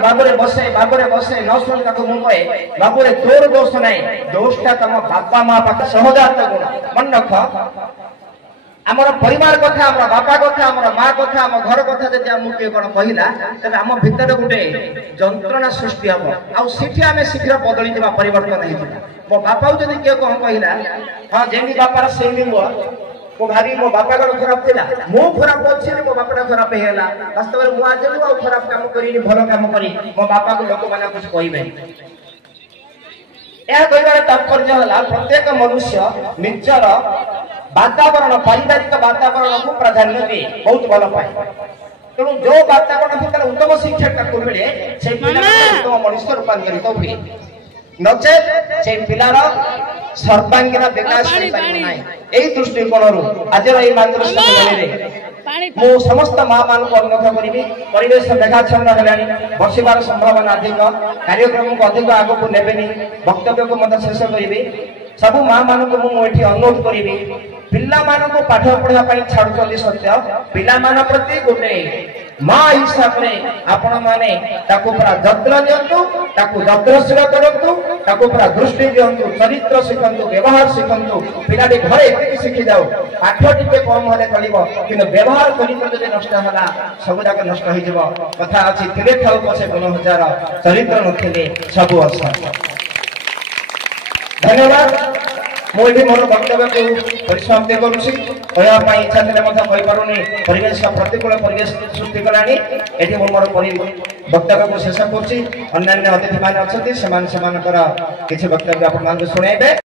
बाबुरे बसे न शुणी मु कहे बाबुरे तोर दोष नहीं दोषटा तुम बापा माँ पाख सहजात गुण मन रख आमर परिवार कथा आम बापा कथा आम माँ कथा आम घर कथा जब आमको कौन कहला तेज आम भितर गोटे जंत्रणा सृष्टि हम आम शीघ्र बदली परिवर्तन होता मो बापा जब किए कौन कहला हाँ जमी बापार से मो भाभी मो बापा कौन खराब थी मु खराब अच्छी मो बापा खराब है वास्तव में मुझे खराब कम करी भल कम करी मो बापा को लोक मैंने कुछ कहे यह कहबार तात्पर्य है प्रत्येक मनुष्य निजर वातावरण पारिवारिक वातावरण को प्राधान्य दे बहुत भल पाए तेणु जो वातावरण उत्तम शिक्षा मिले से उत्तम मनुष्य रूपांतरित हुए नचेत से पिलार सर्वांगीन विकास यही दृष्टिकोण आज मु समस्त माँ मान को अनुरोध करी परिवेश मेघाच्छन्न है बसबार संभावना अधिक कार्यक्रम को अधिक आग को नेबेनी वक्तव्य को मत शेष करी सबू माँ मान को मुझे अनुरोध करी पिला मान को पाठ पढ़ाई छाड़ुं सत्य पिला मान प्रति गोटे माँ हिसाब से आपण मैंने पूरा जत्न दिंतु जत्नशील करूँ पूरा दृष्टि दिंतु चरित्र शिखु व्यवहार शिखु पिलाटी घरे ये शिखी जाऊ पाठ टे कम हेल्ले चलो कि व्यवहार चरित्र जब नष्ट है सब जाक नष्ट हो कथा अच्छी थे थाऊ पछे 10,000 चरित्र नथिले सबू अस धन्यवाद मुझे मोर वक्तव्य को परिसमाप्ति करुँची कहवाई इच्छा थे कहीपरूनी परिवेश प्रतिकूल परिवेश सृष्टि कलानी ये मोर वक्तव्य को शेष करुँची अन्य अतिथि मैंने अच्छा से किसी वक्तव्य आप शुणे।